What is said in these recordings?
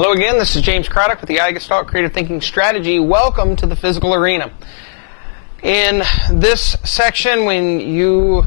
Hello again, this is James Craddock with the iGestalt Creative Thinking Strategy. Welcome to the physical arena. In this section, when you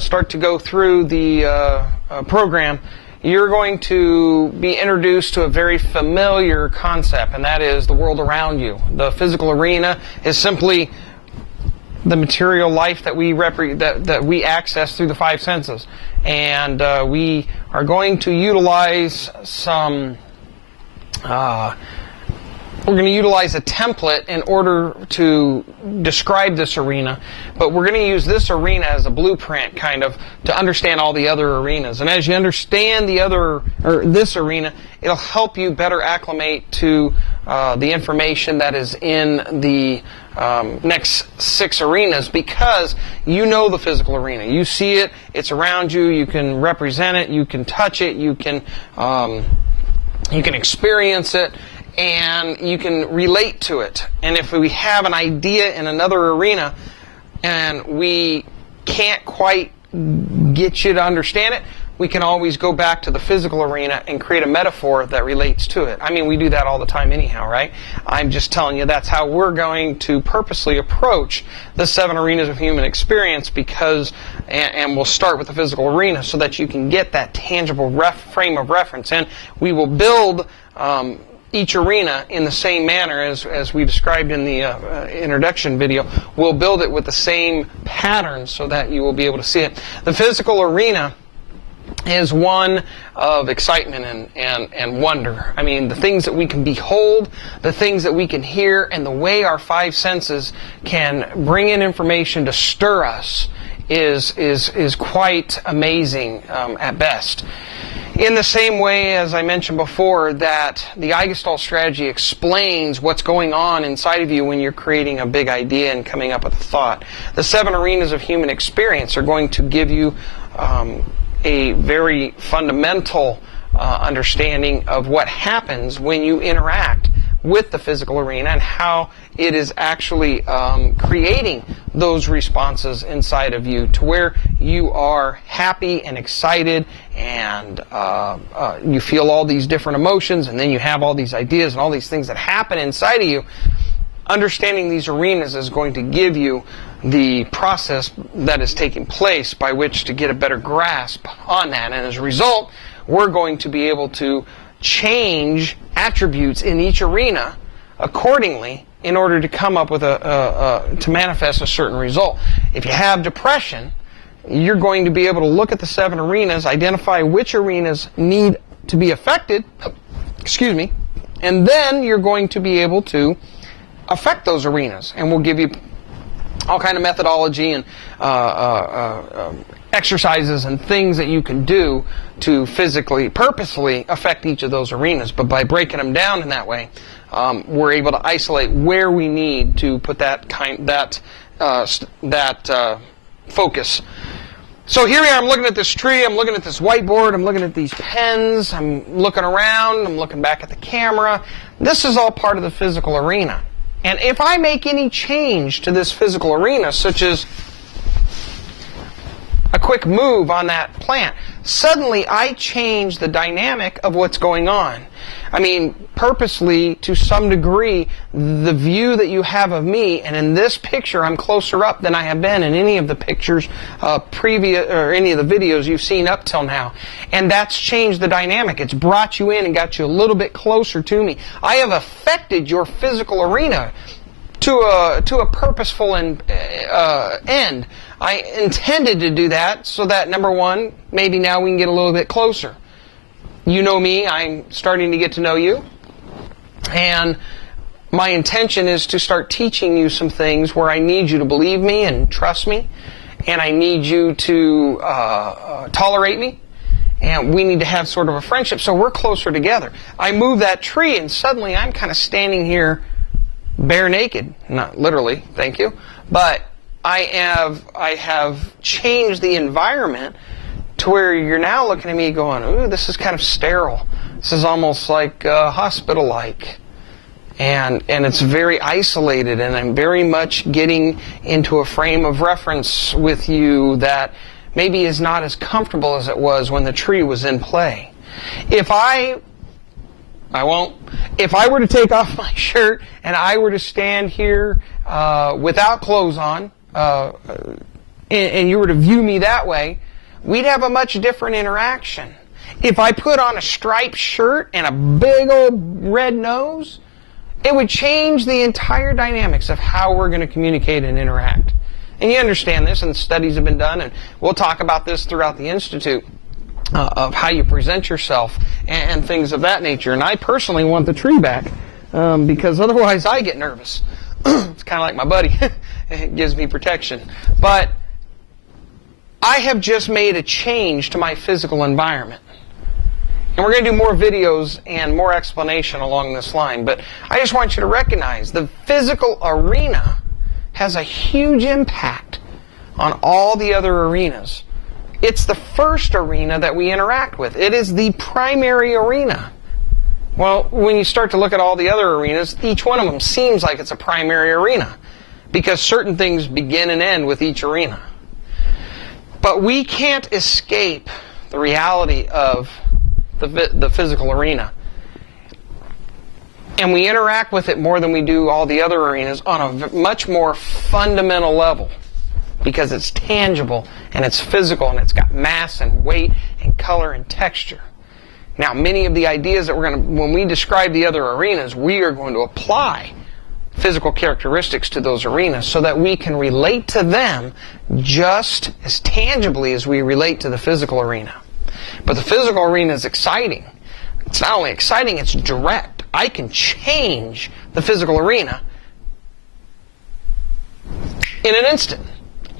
start to go through the program, you're going to be introduced to a very familiar concept, and that is the world around you. The physical arena is simply the material life that we access through the five senses. And we are going to utilize some we're going to utilize a template in order to describe this arena, but we're going to use this arena as a blueprint kind of to understand all the other arenas. And as you understand this arena, it'll help you better acclimate to the information that is in the next 6 arenas, because you know the physical arena. You see it, it's around you, you can represent it, you can touch it, you can experience it, and you can relate to it. And if we have an idea in another arena and we can't quite get you to understand it, we can always go back to the physical arena and create a metaphor that relates to it. I mean, we do that all the time anyhow, right? I'm just telling you that's how we're going to purposely approach the 7 arenas of human experience, because, and we'll start with the physical arena so that you can get that tangible frame of reference. And we will build each arena in the same manner as we described in the introduction video. We'll build it with the same pattern so that you will be able to see it. The physical arena is one of excitement and wonder. I mean, the things that we can behold, the things that we can hear, and the way our 5 senses can bring in information to stir us is quite amazing at best. In the same way, as I mentioned before, that the iGestalt strategy explains what's going on inside of you when you're creating a big idea and coming up with a thought. The 7 arenas of human experience are going to give you a very fundamental understanding of what happens when you interact with the physical arena and how it is actually creating those responses inside of you to where you are happy and excited, and you feel all these different emotions, and then you have all these ideas and all these things that happen inside of you. Understanding these arenas is going to give you the process that is taking place by which to get a better grasp on that. And as a result, we're going to be able to change attributes in each arena accordingly in order to come up with to manifest a certain result. If you have depression, you're going to be able to look at the 7 arenas, identify which arenas need to be affected, and then you're going to be able to affect those arenas. And we'll give you all kind of methodology and exercises and things that you can do to purposefully affect each of those arenas. But by breaking them down in that way, we're able to isolate where we need to put that focus. So here we are, I'm looking at this tree, I'm looking at this whiteboard, I'm looking at these pens, I'm looking around, I'm looking back at the camera. This is all part of the physical arena. And if I make any change to this physical arena, such as a quick move on that plant, suddenly I change the dynamic of what's going on. I mean, purposely, to some degree, the view that you have of me, and in this picture I'm closer up than I have been in any of the pictures previous, or any of the videos you've seen up till now. And that's changed the dynamic. It's brought you in and got you a little bit closer to me. I have affected your physical arena to a purposeful end. I intended to do that so that, number one, maybe now we can get a little bit closer. You know me, I'm starting to get to know you, and my intention is to start teaching you some things where I need you to believe me and trust me, and I need you to tolerate me, and we need to have sort of a friendship so we're closer together. I move that tree and suddenly I'm kind of standing here bare naked. Not literally, thank you, but I have changed the environment to where you're now looking at me going, ooh, this is kind of sterile. This is almost like hospital-like. And it's very isolated, and I'm very much getting into a frame of reference with you that maybe is not as comfortable as it was when the tree was in play. If I I won't. If I were to take off my shirt and I were to stand here without clothes on, and you were to view me that way, we'd have a much different interaction. If I put on a striped shirt and a big old red nose, it would change the entire dynamics of how we're going to communicate and interact. And you understand this, and studies have been done, and we'll talk about this throughout the Institute, of how you present yourself and things of that nature. And I personally want the tree back, because otherwise I get nervous. It's kind of like my buddy. It gives me protection. But I have just made a change to my physical environment. And we're going to do more videos and more explanation along this line. But I just want you to recognize the physical arena has a huge impact on all the other arenas. It's the first arena that we interact with. It is the primary arena. Well, when you start to look at all the other arenas, each one of them seems like it's a primary arena, because certain things begin and end with each arena. But we can't escape the reality of the physical arena. And we interact with it more than we do all the other arenas on a much more fundamental level, because it's tangible and it's physical and it's got mass and weight and color and texture. Now, many of the ideas that when we describe the other arenas, we are going to apply physical characteristics to those arenas so that we can relate to them just as tangibly as we relate to the physical arena. But the physical arena is exciting. It's not only exciting, it's direct. I can change the physical arena in an instant.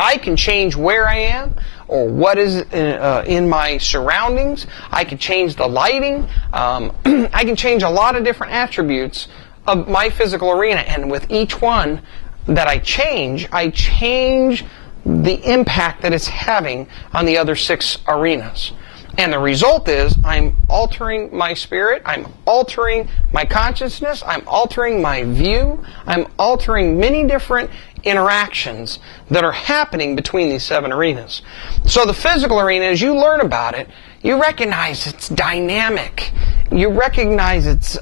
I can change where I am or what is in my surroundings. I can change the lighting. I can change a lot of different attributes of my physical arena. And with each one that I change the impact that it's having on the other 6 arenas. And the result is I'm altering my spirit, I'm altering my consciousness, I'm altering my view, I'm altering many different interactions that are happening between these 7 arenas. So the physical arena, as you learn about it, you recognize its dynamic, you recognize its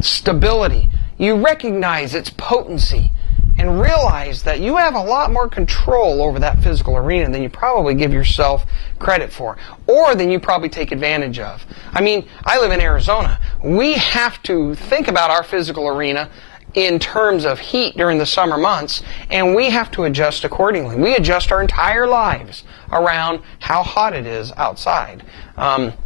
stability, you recognize its potency, and realize that you have a lot more control over that physical arena than you probably give yourself credit for, or than you probably take advantage of. I mean, I live in Arizona. We have to think about our physical arena in terms of heat during the summer months, and we have to adjust accordingly. We adjust our entire lives around how hot it is outside.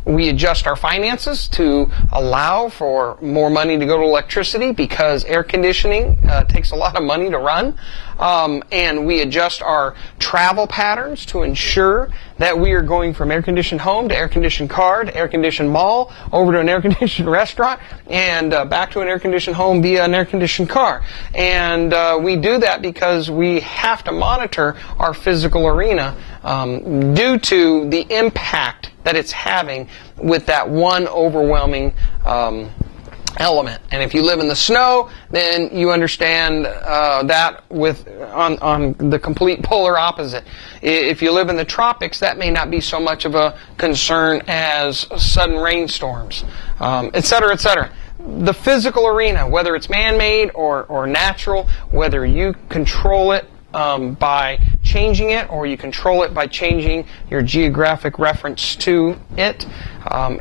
We adjust our finances to allow for more money to go to electricity, because air conditioning takes a lot of money to run. And we adjust our travel patterns to ensure that we are going from air-conditioned home to air-conditioned car to air-conditioned mall, over to an air-conditioned restaurant, and back to an air-conditioned home via an air-conditioned car. And we do that because we have to monitor our physical arena due to the impact that it's having with that one overwhelming element. And if you live in the snow, then you understand that on the complete polar opposite. If you live in the tropics, that may not be so much of a concern as sudden rainstorms, etc., etc. The physical arena, whether it's man-made or natural, whether you control it by changing it, or you control it by changing your geographic reference to it,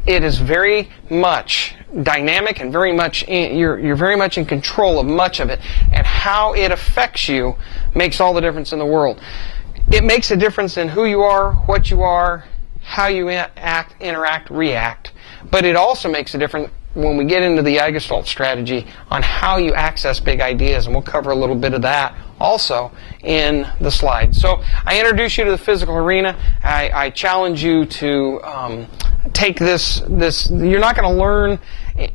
it is very much dynamic and very much you're very much in control of much of it, and how it affects you makes all the difference in the world. It makes a difference in who you are, what you are, how you act, interact, react, but it also makes a difference when we get into the Eigestalt strategy on how you access big ideas, and we'll cover a little bit of that also in the slides. So I introduce you to the physical arena. I challenge you to take this. You're not going to learn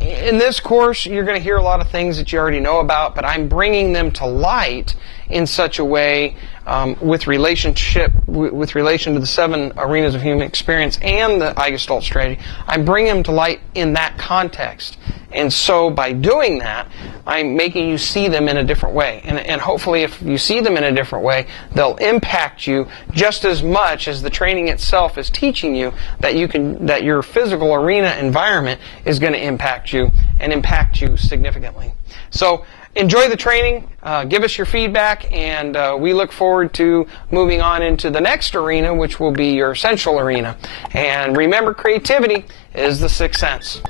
in this course. You're going to hear a lot of things that you already know about, but I'm bringing them to light in such a way with relation to the 7 arenas of human experience and the iGestalt strategy. I bring them to light in that context. And so by doing that, I'm making you see them in a different way. And hopefully if you see them in a different way, they'll impact you just as much as the training itself is teaching you that your physical arena environment is going to impact you and impact you significantly. So enjoy the training, give us your feedback, and we look forward to moving on into the next arena, which will be your essential arena. And remember, creativity is the sixth sense.